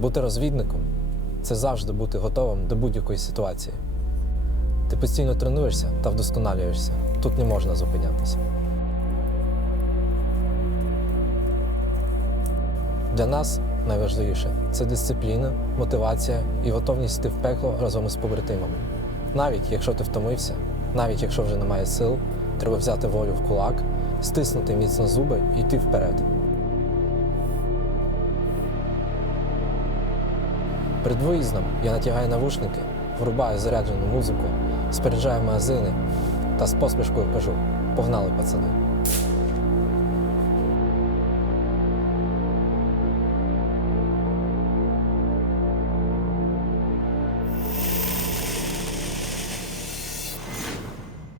Бути розвідником це завжди бути готовим до будь-якої ситуації. Ти постійно тренуєшся та вдосконалюєшся. Тут не можна зупинятися. Для нас найважливіше це дисципліна, мотивація і готовність йти в пекло разом із побратимами. Навіть якщо ти втомився, навіть якщо вже немає сил, треба взяти волю в кулак, стиснути міцно зуби і йти вперед. Перед виїздом я натягаю навушники, врубаю заряджену музику, споряджаю магазини та з посмішкою кажу: погнали, пацани.